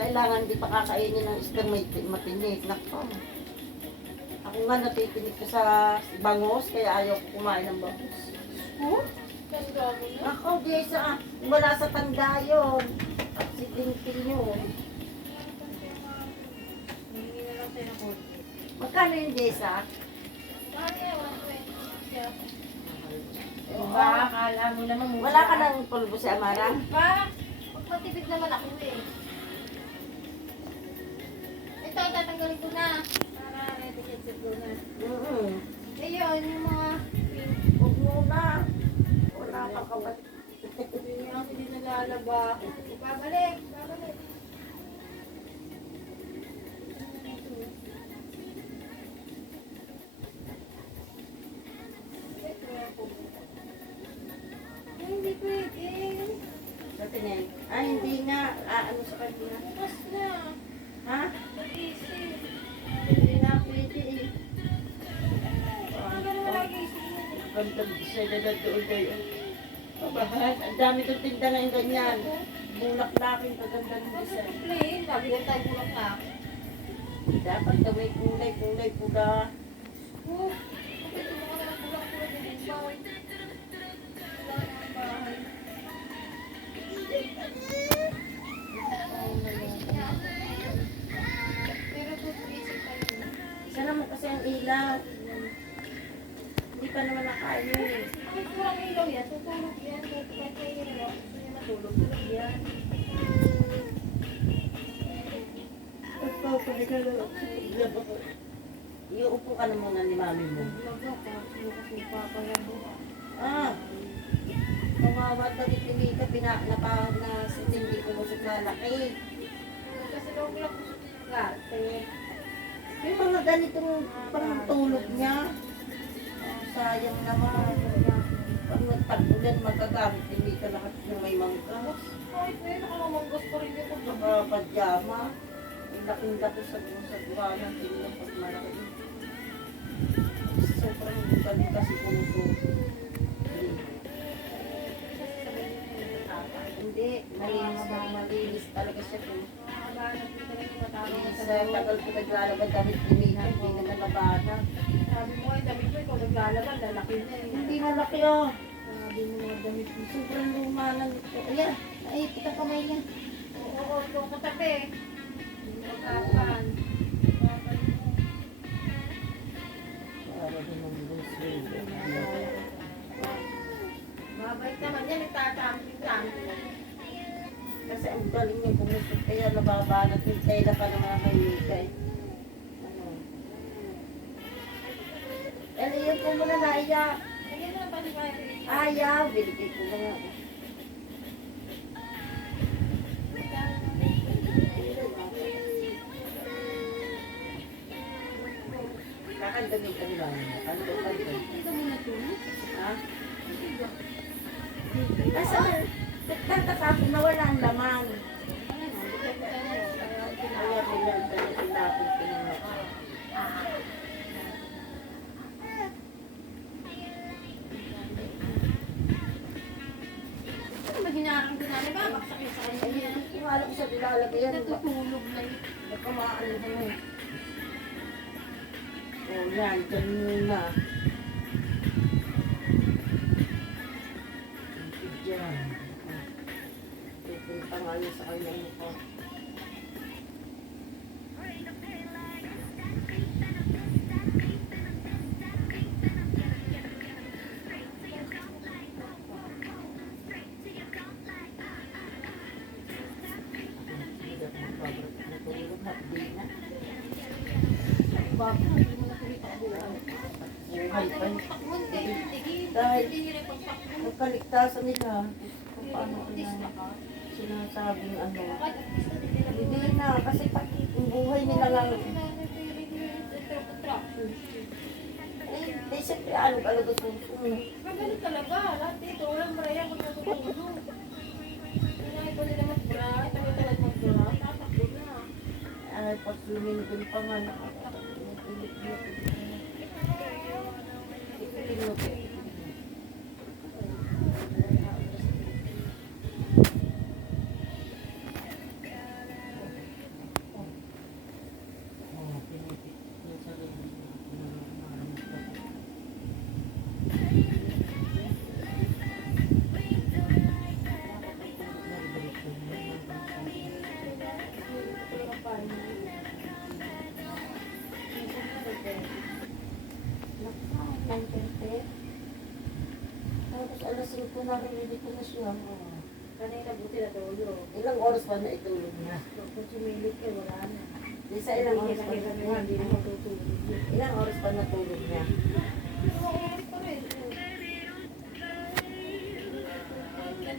Kailangan di pa kakainin ng isdang may matinik. Nako. Ako nga napipinig ko sa bangos, kaya ayaw ko kumain ng bangos. Oh? Tanda mo na? Ako, di sa, wala sa tanda yun. At si Tintin yun. Hindi na lang tayo na konti. Magkano yung Jessa? Bakit kaya 120 siya? Diba? Akala mo naman mura. Wala ka ng pulbo si Amara? Pa, magpatipid naman ako eh. Ito, tatanggalin ko na. Para ready to go na. Ayun, yung mga Huwag muna. Wala pa kabat. hindi nga kasi nalalaba. Babalik, babalik. Ay, hindi pwede. Sa tinin. Ay, hindi nga. Ano sa kanya? Bukas na. Ha? Pag-isip. Hindi na pwede eh. Ano naman lagi isip mo? Ganda siya na doon kayo. Kabahan. Ang dami kong tinda ngayon ganyan. Bulak na aking kaganda ng Bakit design. plain? Lagi lang tayo bulak na. Dapat gawin kulay, kulay, pula. Oh, bakit yung mga nalang bulak-bulak yung bahay? Wala na ang bahay. Pero good basic pa yun. Isa naman kasi ang ilaw. Hindi pa naman nakain eh. Bakit walang ilaw yan? Tutulog yan. Kahit may ilaw, gusto niya matulog. Tulog yan. Iuupo ka na muna ni mami mo. Tulog ka. Tulog kasi papayan mo. Ah, kawawa na ditili ka, pinakalapahan na sa hindi ko musok lalaki. Kasi loob lang gusto niya garte. May mga ganitong pangtulog niya. Oh, sayang naman. Pag nagtag-ulan, magagamit hindi ka lahat ng may manggas. Kahit na yun, nakamamanggas pa rin ako. Saka padyama. Ang laking-laki sa buwanan. Tingnan pag malaki. Sobrang galing kasi puso. Hindi, malinis talaga siya kung sa tagal ko naglalabad damit limina, hindi naman labanan. Sabi mo ay damit mo, ikaw naglalaban, lalaki na eh. Hindi malaki oh. Sabi mo mga damit mo. Sobrang luma lang ito. Ayan, naipit ang kamay niya. Oo, doon ko tabi. Hindi mo kapan. Para din ang gusto. Mabait naman yan, nagtatamping-tamping. Kasi ang galing niya pumusok kaya nababanat yung tela pa ng mga kainikay. Ano? Ano yun po muna naiyak? Ayan na, bali ba yun? Ayaw, binigay ko na nga. Kakandamitan lang. Ano ba kanda? Hindi mo natulog? Ha? Kasi nagtatapon na wala ang laman. Kaya pinagtatapon ko na nga. Ano ba hinarang dinalaba? Baksak yun sa kanya. Ay, hindi ko alam sa nilalagyan. Natutulog na yun. Nagkamaan mo. O yan, ganun na. Diyan. Pupunta nga niya sa kanyang mukha. Bago, hindi mo nakikita ko. Buhay pa niya. Takbon kayo, tigil. Dahil Hindi nila pagtakbon. ang kaligtasan nila, kung paano Artist na na ka. sinasabing ano. Bakit artist na din nila? Hindi na, kasi yung buhay nila lang. Eh, siyempre, alog-alog ang suso. Magaling talaga. Lahat dito, walang maraya kung natutulog. Kailangan ko nila mag-bra. Ito mo talaga mag-bra. Tatakbo na. Ay, pag lumingkol pa nga, nakakatakot. 9:30. Tapos alas 5 narinig ko na siya. Kanina buti na tulog. Ilang oras pa na itulog niya? Kung sumilip ka, wala na. Di sa ilang oras pa Hindi na matutulog. Ilang oras pa natulog niya?